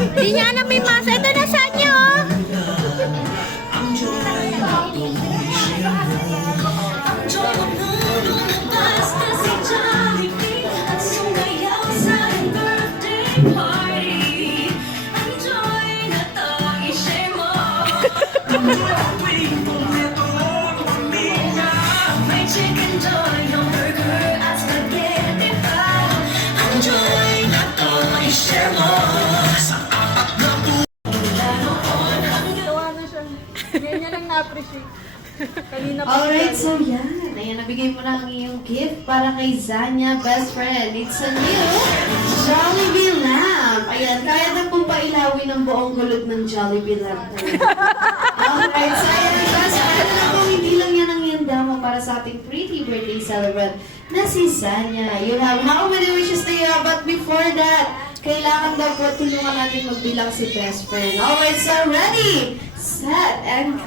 Hindi niya alam may masa. Ito na sa inyo, oh. Alright, so yan. Ayan, nabigay mo na ang iyong gift para kay Zanya, best friend. It's a new Jollibee lamp. Ayan, kaya na pong pailawin ang buong gulod ng Jollibee lamp. Alright, so ayan, best friend. Alam ko, hindi lang yan ang iyong damo para sa ating pretty birthday celebrant na si Zanya. You have how many wishes do you have? But before that, kailangan daw po tulungan natin magbilang si best friend. Alright, so ready, set, and